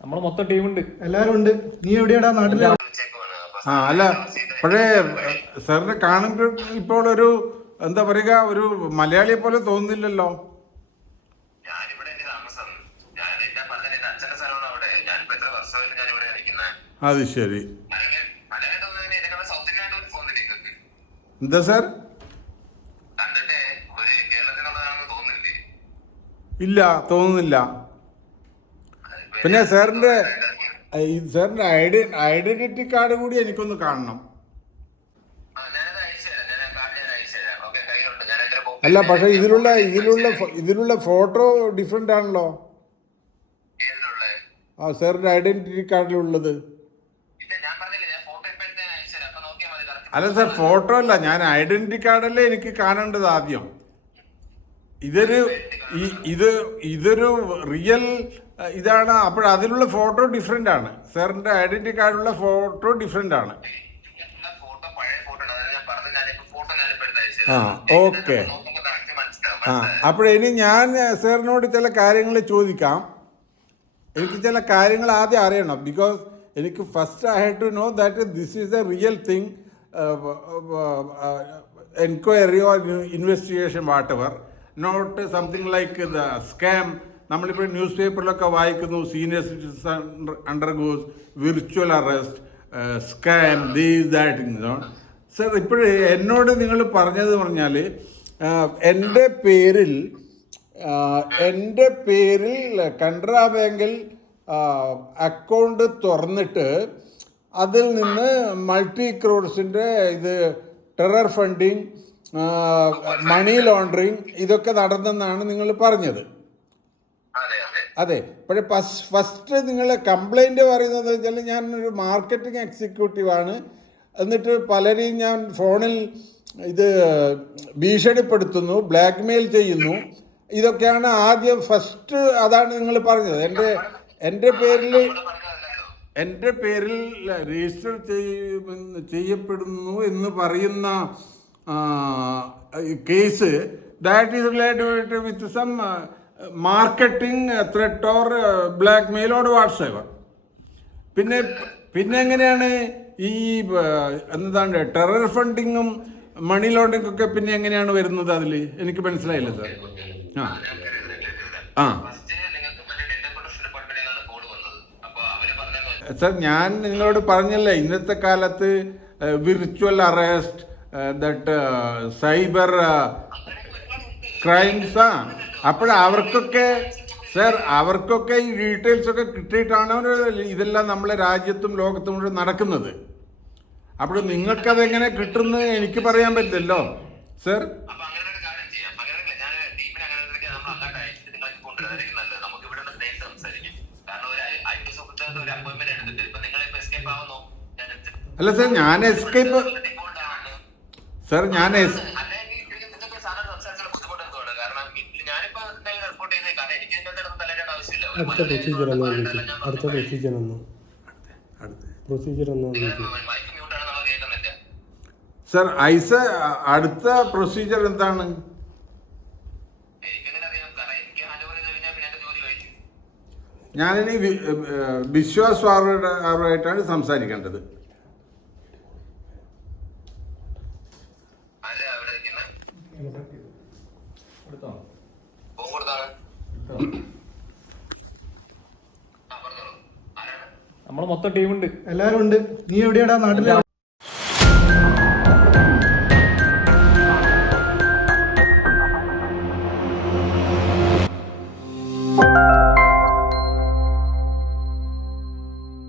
നമ്മൾ മൊത്തം ടീമുണ്ട്. എല്ലാരും ഉണ്ട്. നീ എവിടെയാടാ? നാട്ടിലെ? ആ അല്ല പക്ഷേ സാറിനെ കാണുമ്പോൾ ഇപ്പോൾ ഒരു എന്താ പറയുക ഒരു മലയാളിയെ പോലെ തോന്നുന്നില്ലല്ലോ. അത് ശരി. എന്താ സാർ? ഇല്ല തോന്നുന്നില്ല. പിന്നെ സാറിന്റെ സാറിന്റെ ഐഡി ഐഡന്റിറ്റി കാർഡ് കൂടി എനിക്കൊന്ന് കാണണം. അല്ല പക്ഷെ ഇതിലുള്ള ഇതിലുള്ള ഇതിലുള്ള ഫോട്ടോ ഡിഫറെന്റ് ആണല്ലോ. ആ സാറിന്റെ ഐഡന്റിറ്റി കാർഡിലുള്ളത്. അല്ല സാർ ഫോട്ടോ അല്ല. ഞാൻ ഐഡന്റിറ്റി കാർഡല്ലേ എനിക്ക് കാണേണ്ടത് ആദ്യം. ഇതൊരു ഇത് ഇതൊരു റിയൽ ഇതാണ് അപ്പോൾ അതിലുള്ള ഫോട്ടോ ഡിഫറെന്റ് ആണ് സാറിന്റെ ഐഡന്റിറ്റി കാർഡിലുള്ള ഫോട്ടോ ഡിഫറെന്റ് ആണ് ആ ഓക്കെ ആ അപ്പോൾ ഇനി ഞാൻ സാറിനോട് ചില കാര്യങ്ങൾ ചോദിക്കാം എനിക്ക് ചില കാര്യങ്ങൾ ആദ്യം അറിയണം ബിക്കോസ് എനിക്ക് first I have to know that this is a real thing enquiry or investigation whatever not something like the scam നമ്മളിപ്പോൾ ന്യൂസ് പേപ്പറിലൊക്കെ വായിക്കുന്നു senior citizen undergoes virtual arrest scam these that sir ഇപ്പോഴേ എന്നോട് നിങ്ങൾ പറഞ്ഞത് പറഞ്ഞാൽ എന്റെ പേരിൽ എന്റെ പേരിൽ കനറ ബാങ്കിൽ അക്കൗണ്ട് തുറന്നിട്ട് അതിൽ നിന്ന് മൾട്ടി ക്രോഡ്സിന്റെ ഇത് ടെറർ ഫണ്ടിങ് മണി ലോണ്ടറിങ് ഇതൊക്കെ നടന്നെന്നാണ് നിങ്ങൾ പറഞ്ഞത്. അതെ പക്ഷേ ഫസ്റ്റ് നിങ്ങൾ കംപ്ലൈന്റ് പറയുന്നത് വെച്ചാൽ ഞാൻ ഒരു മാർക്കറ്റിംഗ് എക്സിക്യൂട്ടീവാണ് എന്നിട്ട് പലരെയും ഞാൻ ഫോണിൽ ഇത് ഭീഷണിപ്പെടുത്തുന്നു ബ്ലാക്ക് മെയിൽ ചെയ്യുന്നു. ഇതൊക്കെയാണ് ആദ്യം ഫസ്റ്റ് അതാണ് നിങ്ങൾ പറഞ്ഞത്. എന്റെ എന്റെ പേരിൽ എന്റെ പേരിൽ രജിസ്റ്റർ ചെയ്യപ്പെടുന്നു എന്ന് പറയുന്ന case that is related with some marketing threat or blackmail or WhatsApp പിന്നെ പിന്നെ എങ്ങനെയാണ് ഈ എന്താണ് ടെറർ ഫണ്ടിങ്ങും മണി ലോണ്ടിങ്ങും ഒക്കെ പിന്നെ എങ്ങനെയാണ് വരുന്നത് അതിൽ എനിക്ക് മനസ്സിലായില്ല സാർ. ആ. ആ. സാർ ഞാൻ നിങ്ങളോട് പറഞ്ഞല്ലേ ഇന്നത്തെ കാലത്ത് വിർച്വൽ അറസ്റ്റ് ദട്ട് സൈബർ ക്രൈംസാ അപ്പോൾ അവർക്കൊക്കെ സർ അവർക്കൊക്കെ ഈ ഡീറ്റെയിൽസ് ഒക്കെ കിട്ടിയിട്ടാണ് ഇതെല്ലാം നമ്മളെ രാജ്യത്തും ലോകത്തും മുഴുവൻ നടക്കുന്നത്. അപ്പോൾ നിങ്ങൾക്കതെങ്ങനെ കിട്ടുന്നത് എനിക്ക് പറയാൻ പറ്റില്ലല്ലോ സാർ അല്ല സർ ഞാൻ എസ്കേപ്പ് സാർ ഞാൻ അടുത്ത് ആവശ്യമില്ല. അടുത്ത പ്രൊസീജിയർ ഞാൻ അടുത്ത പ്രൊസീജിയർ ഒന്ന്. പ്രൊസീജിയർ ഒന്ന് ചോദിച്ചു മൈക്ക് മ്യൂട്ടാണ് നമ്മൾ കേൾക്കുന്നില്ല. സാർ ഐസ അടുത്ത പ്രൊസീജിയർ എന്താണ്? ഞാനിനി അറിയാം? കാരണം എനിക്ക് എടുത്തോ നമ്മൾ മൊത്തം ടീമുണ്ട്. എല്ലാരും ഉണ്ട്. നീ എവിടെയാടാ നാട്ടിലെ?